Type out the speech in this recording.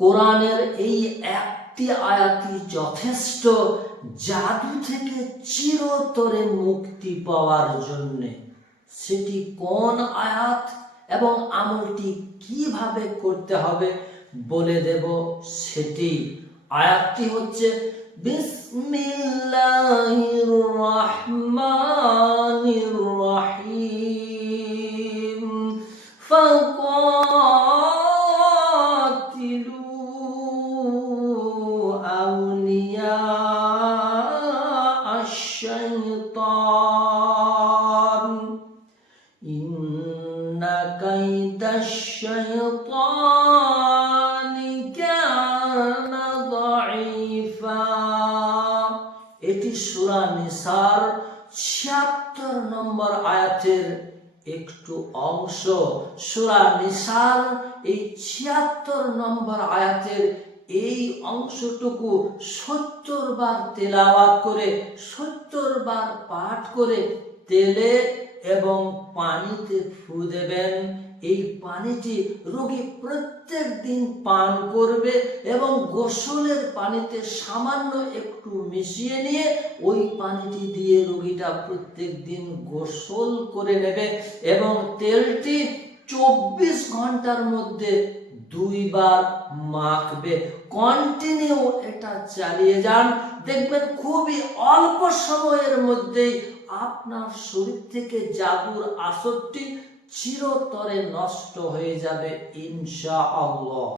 কোরআনের এই একটি আয়াতই যথেষ্ট জাদু থেকে চিরতরে মুক্তি পাওয়ার জন্য। সেটি কোন আয়াত এবং আমলটি কিভাবে করতে হবে বলে দেব সেটি। আয়াতটি হচ্ছে বিসমিল্লাহির রহমানির রহিম। ফাকাতিলু আউলিয়া আশ-শাইতান ইন্না কাইদাশ শাইতানি কানা দাঈফা। এটি সূরা নিসার ৭৬ নম্বর আয়াতের একটু অংশ। সূরা নিসার এই ৭৬ নম্বর আয়াতের এই অংশটুকু ৭০ বার তেলাওয়াত করে ৭০ বার পাঠ করে তেলে এবং পানিতে ফু দেবেন। এই পানিটি রোগী প্রত্যেক দিন পান করবে এবং গোসলের পানিতে সামান্য একটু মিশিয়ে নিয়ে ওই পানিটি দিয়ে রোগীটা প্রত্যেক দিন গোসল করে নেবে এবং তেলটি ২৪ ঘন্টার মধ্যে ২ বার মাখবে। কন্টিনিউ এটা চালিয়ে যান, দেখবেন খুবই অল্প সময়ের মধ্যেই আপনার শরীর থেকে জাদুর আসরটি চিরতরে নষ্ট হয়ে যাবে ইনশাআল্লাহ।